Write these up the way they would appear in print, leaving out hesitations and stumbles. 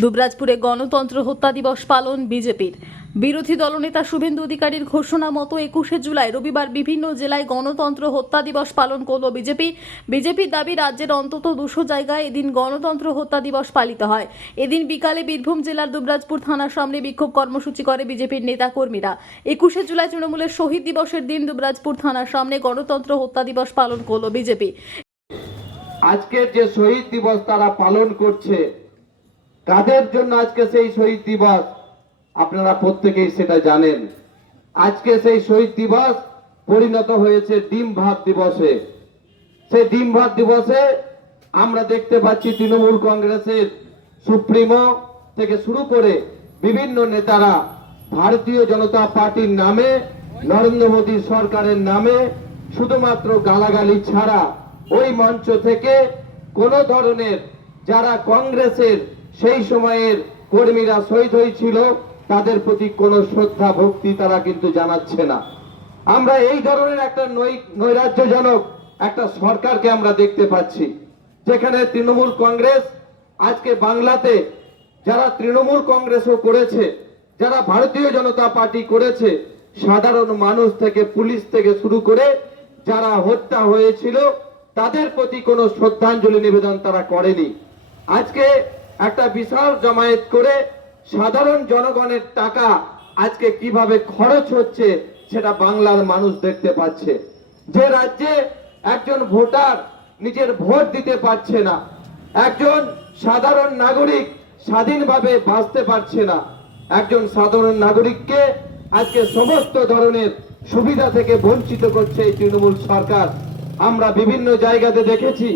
দুবরাজপুরে গণতন্ত্র হত্যা দিবস পালন বিজেপির। বিরোধী দলনেতা শুভেন্দু অধিকারীর ঘোষণা মতো 21শে জুলাই রবিবার বিভিন্ন জেলায় গণতন্ত্র হত্যা দিবস পালন করল বিজেপি। বিজেপির দাবি, রাজ্যের অন্তত 200 জায়গায় এদিন গণতন্ত্র হত্যা দিবস পালিত হয়। এদিন বিকালে বীরভূম জেলার দুবরাজপুর থানার সামনে বিক্ষোভ কর্মসূচি করে বিজেপির নেতা কর্মীরা। 21শে জুলাই তৃণমূলের শহীদ দিবসের দিন দুবরাজপুর থানার সামনে গণতন্ত্র হত্যা দিবস পালন করল বিজেপি। আজকের যে শহীদ দিবস তারা পালন করছে, কাদের জন্য আজকে সেই শহীদ দিবস আপনারা প্রত্যেকেই সেটা জানেন। আজকে সেই শহীদ দিবস পরিণত হয়েছে ডিম ভাত দিবসে। সেই ডিম ভাত দিবসে আমরা দেখতে পাচ্ছি তৃণমূল কংগ্রেসের সুপ্রিমো থেকে শুরু করে বিভিন্ন নেতারা ভারতীয় জনতা পার্টির নামে, নরেন্দ্র মোদী সরকারের নামে শুধুমাত্র গালাগালি ছাড়া ওই মঞ্চ থেকে কোনো ধরনের যারা কংগ্রেসের সেই সময়ের কর্মীরা শহীদ হয়েছিল তাদের প্রতি কোনো শ্রদ্ধা ভক্তি তারা কিন্তু জানাচ্ছে না। আমরা এই ধরনের একটা নৈরাজ্যজনক একটা সরকারকে আমরা দেখতে পাচ্ছি, যেখানে তৃণমূল কংগ্রেস আজকে বাংলাতে যারা তৃণমূল কংগ্রেসও করেছে, যারা ভারতীয় জনতা পার্টি করেছে, সাধারণ মানুষ থেকে পুলিশ থেকে শুরু করে যারা হত্যা হয়েছিল তাদের প্রতি কোনো শ্রদ্ধাঞ্জলি নিবেদন তারা করেনি। আজকে একটা বিশাল জমায়েত করে সাধারণ জনগণের টাকা আজকে কিভাবে খরচ হচ্ছে সেটা বাংলার মানুষ দেখতে পাচ্ছে। যে রাজ্যে একজন ভোটার নিজের ভোট দিতে পারছে না, একজন সাধারণ নাগরিক স্বাধীনভাবে বাঁচতে পারছে না, একজন সাধারণ নাগরিককে আজকে সমস্ত ধরনের সুবিধা থেকে বঞ্চিত করছে এই তৃণমূল সরকার। আমরা বিভিন্ন জায়গাতে দেখেছি,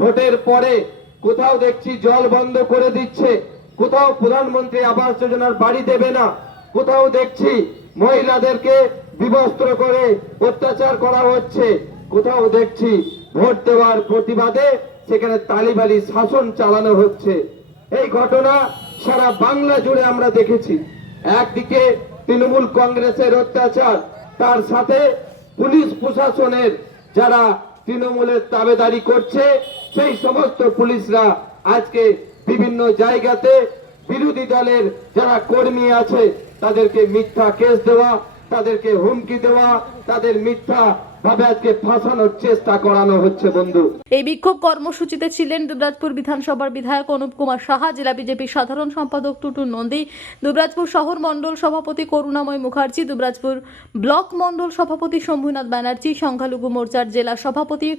ভোটের পরে কোথাও দেখছি জল বন্ধ করে দিচ্ছে, কোথাও প্রধানমন্ত্রী আবাস যোজনার বাড়ি দেবে না, কোথাও দেখছি মহিলাদেরকে বিবস্ত্র করে অত্যাচার করা হচ্ছে, কোথাও দেখছি ভোট দেওয়ার প্রতিবাদে সেখানে তালিবানি শাসন চালানো হচ্ছে। এই ঘটনা সারা বাংলা জুড়ে আমরা দেখেছি। একদিকে তৃণমূল কংগ্রেসের অত্যাচার, তার সাথে পুলিশ প্রশাসনের যারা তৃণমূলের তাবেদারি করছে সেই সমস্ত পুলিশরা আজকে বিভিন্ন জায়গাতে বিরোধী দলের যারা কর্মী আছে তাদেরকে মিথ্যা কেস দেওয়া, তাদেরকে হুমকি দেওয়া, তাদের মিথ্যা ভাবে আজকে ফাঁসানোর চেষ্টা করানো হচ্ছে। বন্ধু, এই বিক্ষোভ কর্মসূচিতে ছিলেন দুবরাজপুর বিধানসভার বিধায়ক অনুপ কুমার সাহা, জেলা বিজেপির সাধারণ সম্পাদক টুটুল নন্দী, দুবরাজপুর শহর মণ্ডল সভাপতি করুণাময় মুখার্জি, দুবরাজপুর ব্লক মণ্ডল সভাপতি শম্ভুনাথ ব্যানার্জি, সংখ্যালঘু মোর্চার জেলা সভাপতি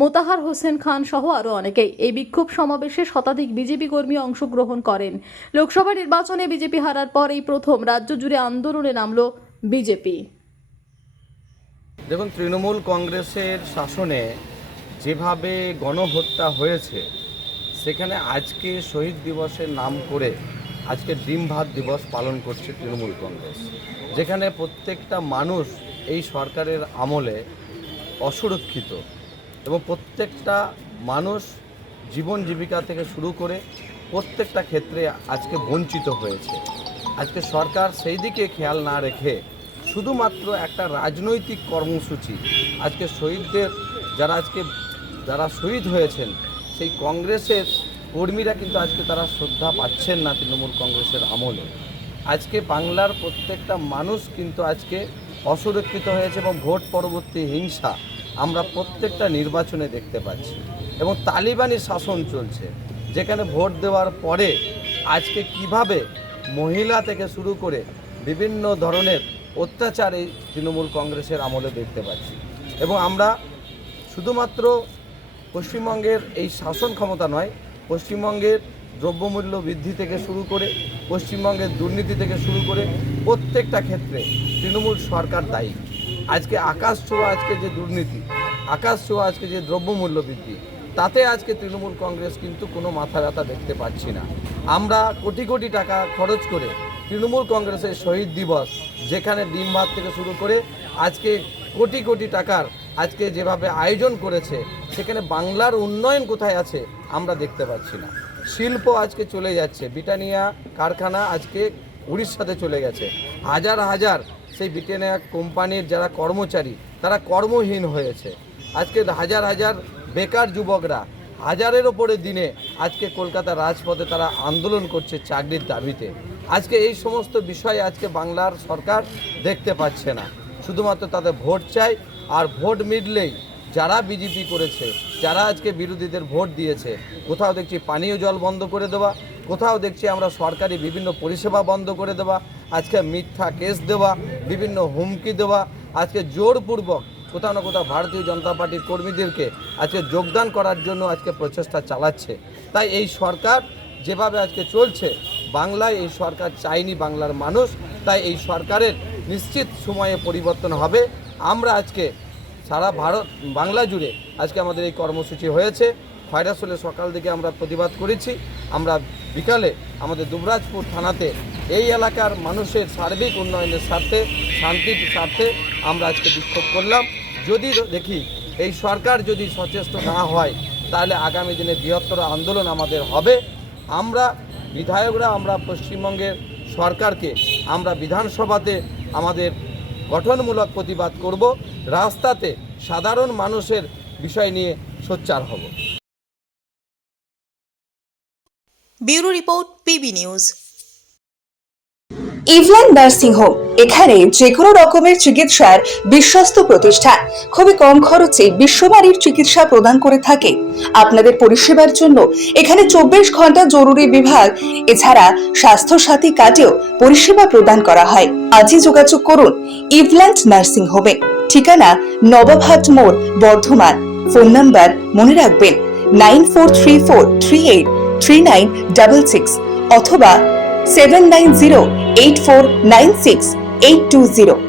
মোতাহার হোসেন খান সহ আরও অনেকেই। এই বিক্ষোভ সমাবেশে শতাধিক বিজেপি কর্মী অংশগ্রহণ করেন। লোকসভা নির্বাচনে বিজেপি হারার পর এই প্রথম রাজ্য জুড়ে আন্দোলনে নামল বিজেপি। দেখুন, তৃণমূল কংগ্রেসের শাসনে যেভাবে গণহত্যা হয়েছে, সেখানে আজকে শহীদ দিবসের নাম করে আজকে ডিম ভাত দিবস পালন করছে তৃণমূল কংগ্রেস, যেখানে প্রত্যেকটা মানুষ এই সরকারের আমলে অসুরক্ষিত এবং প্রত্যেকটা মানুষ জীবন জীবিকা থেকে শুরু করে প্রত্যেকটা ক্ষেত্রে আজকে বঞ্চিত হয়েছে। আজকে সরকার সেই দিকে খেয়াল না রেখে শুধুমাত্র একটা রাজনৈতিক কর্মসূচি, আজকে শহীদদের যারা শহীদ হয়েছেন সেই কংগ্রেসের কর্মীরা কিন্তু আজকে তারা শ্রদ্ধা পাচ্ছেন না তৃণমূল কংগ্রেসের আমলে। আজকে বাংলার প্রত্যেকটা মানুষ কিন্তু আজকে অসুরক্ষিত হয়েছে এবং ভোট পরবর্তী হিংসা আমরা প্রত্যেকটা নির্বাচনে দেখতে পাচ্ছি এবং তালিবানি শাসন চলছে, যেখানে ভোট দেওয়ার পরে আজকে কিভাবে মহিলা থেকে শুরু করে বিভিন্ন ধরনের অত্যাচার এই তৃণমূল কংগ্রেসের আমলে দেখতে পাচ্ছি। এবং আমরা শুধুমাত্র পশ্চিমবঙ্গের এই শাসন ক্ষমতা নয়, পশ্চিমবঙ্গের দ্রব্যমূল্য বৃদ্ধি থেকে শুরু করে পশ্চিমবঙ্গের দুর্নীতি থেকে শুরু করে প্রত্যেকটা ক্ষেত্রে তৃণমূল সরকার দায়ী। আজকে আকাশ ছোঁয়া আজকে যে দুর্নীতি, আকাশ ছোঁয়া আজকে যে দ্রব্যমূল্য বৃদ্ধি, তাতে আজকে তৃণমূল কংগ্রেস কিন্তু কোনো মাথা ব্যথা দেখতে পাচ্ছি না। আমরা কোটি কোটি টাকা খরচ করে তৃণমূল কংগ্রেসের শহীদ দিবস, যেখানে ডিম ভাত থেকে শুরু করে আজকে কোটি কোটি টাকার আজকে যেভাবে আয়োজন করেছে, সেখানে বাংলার উন্নয়ন কোথায় আছে আমরা দেখতে পাচ্ছি না। শিল্প আজকে চলে যাচ্ছে, ব্রিটানিয়া কারখানা আজকে উড়িষ্যাতে চলে গেছে, হাজার হাজার সেই ব্রিটানিয়া কোম্পানির যারা কর্মচারী তারা কর্মহীন হয়েছে। আজকে হাজার হাজার বেকার যুবকরা হাজারের ওপরে দিনে আজকে কলকাতার রাজপথে তারা আন্দোলন করছে চাকরির দাবিতে। আজকে এই সমস্ত বিষয় আজকে বাংলার সরকার দেখতে পাচ্ছে না, শুধুমাত্র তাদের ভোট চাই। আর ভোট মিটলেই যারা বিজেপি করেছে, যারা আজকে বিরোধীদের ভোট দিয়েছে, কোথাও দেখছি পানীয় জল বন্ধ করে দেওয়া, কোথাও দেখছি আমরা সরকারি বিভিন্ন পরিষেবা বন্ধ করে দেওয়া, আজকে মিথ্যা কেস দেওয়া, বিভিন্ন হুমকি দেওয়া, আজকে জোরপূর্বক কোথাও না কোথাও ভারতীয় জনতা পার্টির কর্মীদেরকে আজকে যোগদান করার জন্য আজকে প্রচেষ্টা চালাচ্ছে। তাই এই সরকার যেভাবে আজকে চলছে, বাংলায় এই সরকার চায়নি বাংলার মানুষ। তাই এই সরকারের নিশ্চিত সময়ে পরিবর্তন হবে। আমরা আজকে সারা বাংলা জুড়ে আজকে আমাদের এই কর্মসূচি হয়েছে। খয়রাসোলে সকাল থেকে আমরা প্রতিবাদ করেছি। আমরা বিকালে আমাদের দুবরাজপুর থানাতে এই এলাকার মানুষের সার্বিক উন্নয়নের স্বার্থে, শান্তির স্বার্থে আমরা আজকে বিক্ষোভ করলাম। যদি দেখি এই সরকার যদি সচেষ্ট না হয়, তাহলে আগামী দিনে বৃহত্তর আন্দোলন আমাদের হবে। আমরা বিধায়করা, আমরা পশ্চিমবঙ্গের সরকারকে আমরা বিধানসভাতে আমাদের গঠনমূলক প্রতিবাদ করব, রাস্তাতে সাধারণ মানুষের বিষয় নিয়ে সোচ্চার হব। Bureau report, PB news. ইভল্যান্ড নার্সিং হোম, এখানে যে কোনো রকমের চিকিৎসার বিশ্বস্ত প্রতিষ্ঠান, খুবই কম খরচে বিশ্বমানের চিকিৎসা প্রদান করে থাকে। আপনাদের পরিষেবার জন্য এখানে 24 ঘন্টা জরুরি বিভাগ, এছাড়া স্বাস্থ্য সাথী কার্ডেও পরিষেবা প্রদান করা হয়। আজই যোগাযোগ করুন ইভল্যান্ড নার্সিং হোমে। ঠিকানা নবাবহাট মোড়, বর্ধমান। ফোন নাম্বার মনে রাখবেন 9434383966 অথবা 7908496820।